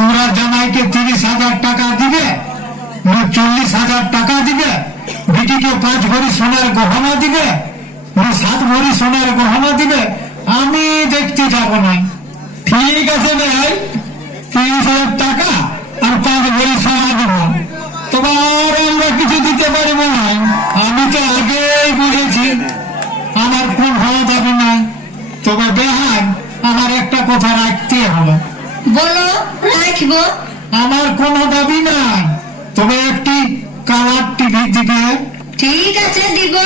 তোমরা জামাইকে তিরিশ হাজার টাকা দিবে, না চল্লিশ হাজার টাকা দিবে? বিটিকে পাঁচ ভরি সোনার গহনা দিবে, না সাত ভরি সোনার গহনা দিবে? আমি দেখতে যাব না। ঠিক আছে ভাই, তিরিশ হাজার টাকা আর পাঁচ ভরি সোনা দেবো। তোমার আমরা কিছু দিতে পারব না। আমি তো আগেই বুঝেছি আমার কোন হওয়া যাবে না। তবে বেহান আমার একটা কথা রাখতে হবে। বলো রাখব। আমার কোনো দাবি নাই। তবে একটি কালার টিভি দিবে। ঠিক আছে দিব।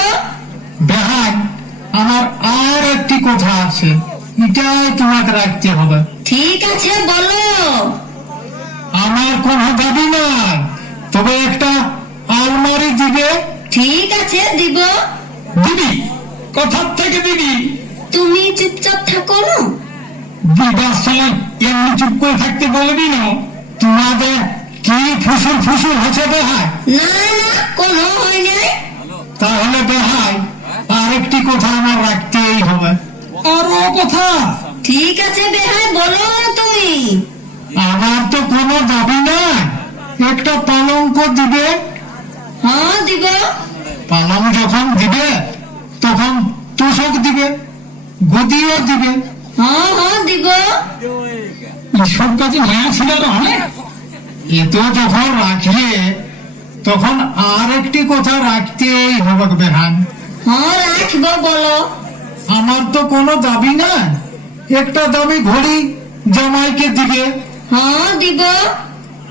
বেহান আমার আর একটি কথা আছে। এটাই তোমাকে রাখতে হবে। ঠিক আছে বলো। আমার কোনো দাবি নাই। তবে একটা আলমারি দিবে। ঠিক আছে দিব। দিবি? কোথার থেকে দিবি? তুমি চুপচাপ থাকো না। দিবার সময় এমনি চুপ করে থাকতে বলবি না? তোমাদের কি ফুসুর ফুসুর হচ্ছে বেহায় না না কোনো হয় নাই। তাহলে বেহাই আরেকটি কথা আমার রাখতেই হবে। আরও কথা? ঠিক আছে বেহাই বলো তুমি। আমার তো কোনো দাবি নাই। একটা পালঙ্ক দিবে। হ্যাঁ দিব। পালং যখন দিবে তখন তোষক দিবে গদিও দিবে। হ্যাঁ হ্যাঁ দিব। মায়া ছিল না এত যখন রাখলে তখন আর একটি কথা রাখতেই হবে বেহান। হ্যাঁ রাখব বলো। আমার তো কোনো দাবি নাই। একটা দামি ঘড়ি জামাইকে দিবে। হ্যাঁ দিব।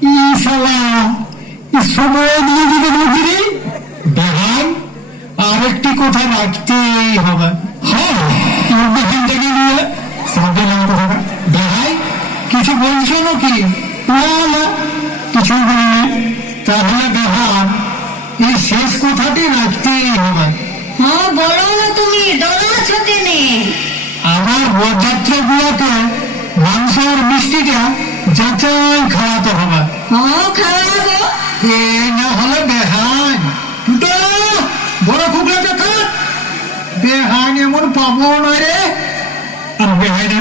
ইশালা সময় দিয়ে দিবে বেহান আরেকটি কথা রাখতেই হবে। না কিছু তাহলে বেহান এই শেষ কথাটি রাখতেই হবে। তুমি আমার বরযাত্রী গুলোকে মাংস মিষ্টিটা যাচাই খাওয়াতে হবে। খাওয়াবো। এ না হলে বেহান। ফুটো বড় কুকলাটা খা বেহান এমন পাবো না রে। আর বেহানে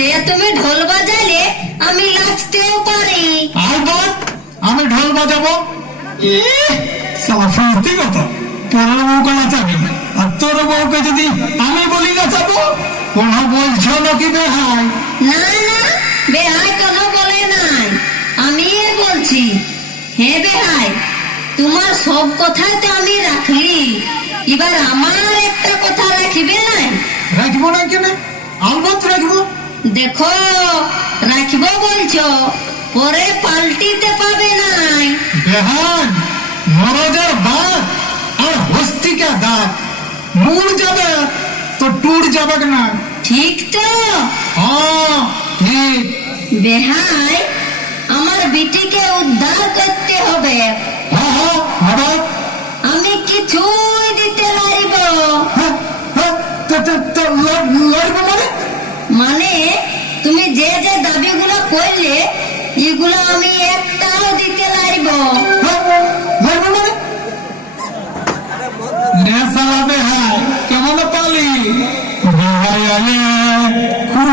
সে তুমি ঢোল বাজালে আমি নাচতেও পারি। আর বল আমি ঢোল বাজাবো? সত্যি কথা। পরের বউকে নাচাবি? আর তোর বউকে যদি আমি বলি নাচাবো? কোন বলছো নাকি বেহাই? না না বেহাই কোনো বলে নাই। আমি বলছি হে বেহাই তোমার সব কথাই তো আমি রাখলি। এবার আমার একটা কথা রাখিবে নাই? রাখব না কেন? আলবত রাখব। দেখো রাখব বলছো পরে পাল্টিতে পাবে নাই। বেহান মরদের বাদ আর হস্তিকা দাঁত মুড় যাবে তো টুর যাবে না। ঠিক তো। হ্যাঁ ঠিক। বেহাই আমার বিটিকে উদ্ধার করতে হবে। হ্যাঁ হ্যাঁ আমি কিছুই দিতে পারিব হ্যাঁ লড়বো মানে তুমি যে যে দাবিগুলো করলে এগুলো আমি একটাও দিতে পারব। মানে? কেমন পালি? খুব